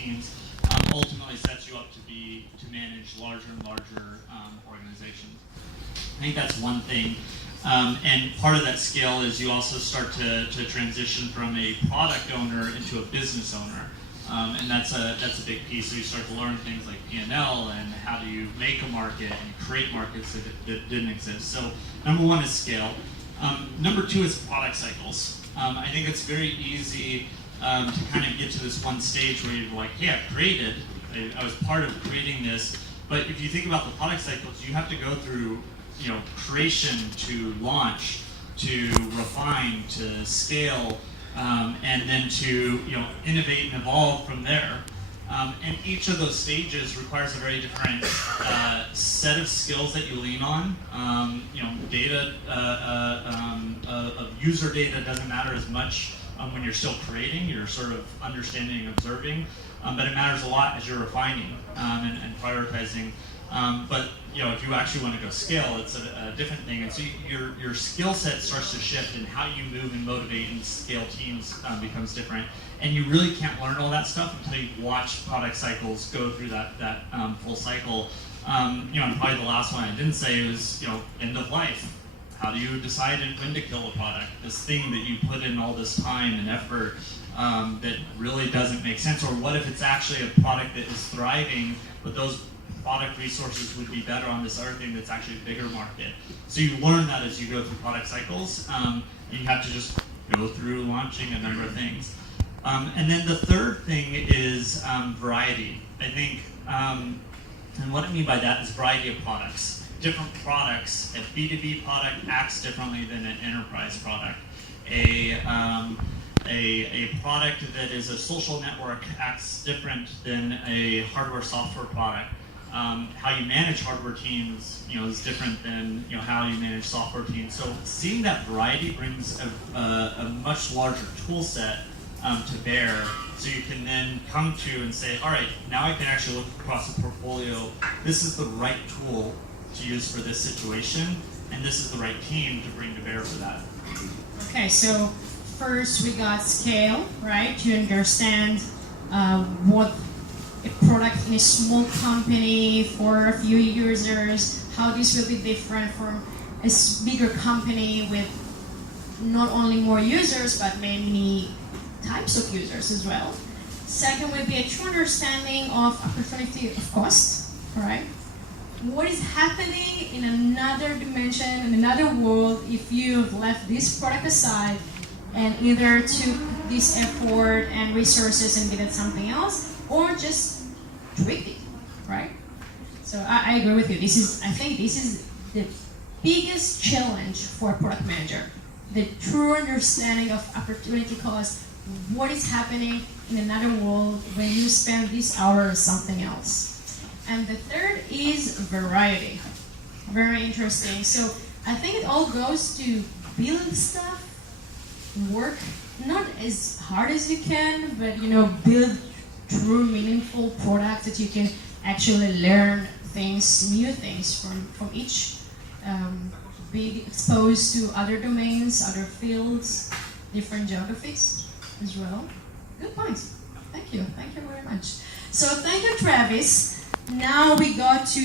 teams, ultimately sets you up to manage larger and larger organizations. I think that's one thing. And part of that scale is you also start to transition from a product owner into a business owner. And that's a big piece. So you start to learn things like P&L and how do you make a market and create markets that didn't exist. So number one is scale. Number two is product cycles. I think it's very easy to kind of get to this one stage where you're like, hey, I was part of creating this. But if you think about the product cycles, you have to go through creation to launch, to refine, to scale, and then to innovate and evolve from there. And each of those stages requires a very different set of skills that you lean on. Data of user data doesn't matter as much when you're still creating. You're sort of understanding and observing, but it matters a lot as you're refining and prioritizing. But if you actually want to go scale, it's a different thing. And so your skill set starts to shift, and how you move and motivate and scale teams becomes different. And you really can't learn all that stuff until you watch product cycles go through that full cycle. And probably the last one I didn't say was end of life. How do you decide when to kill a product? This thing that you put in all this time and effort that really doesn't make sense. Or what if it's actually a product that is thriving, but those product resources would be better on this other thing that's actually a bigger market. So you learn that as you go through product cycles. You have to just go through launching a number of things. And then the third thing is variety. I think, and what I mean by that is variety of products. Different products, a B2B product acts differently than an enterprise product. A product that is a social network acts different than a hardware software product. How you manage hardware teams, is different than how you manage software teams. So seeing that variety brings a much larger tool set to bear. So you can then come to and say, all right, now I can actually look across the portfolio. This is the right tool to use for this situation, and this is the right team to bring to bear for that. Okay, so first we got scale, right? To understand what a product in a small company for a few users, how this will be different from a bigger company with not only more users, but many types of users as well. Second would be a true understanding of opportunity of cost, right? What is happening in another dimension, in another world, if you've left this product aside and either took this effort and resources and did it something else, or just tweaked it, right? So I agree with you. I think this is the biggest challenge for a product manager. The true understanding of opportunity cost, what is happening in another world when you spend this hour on something else. And the third is variety. Very interesting. So I think it all goes to build stuff, work not as hard as you can, but build true meaningful products that you can actually learn things, new things from each. Be exposed to other domains, other fields, different geographies as well. Good points. Thank you very much. So thank you, Travis. Now we got to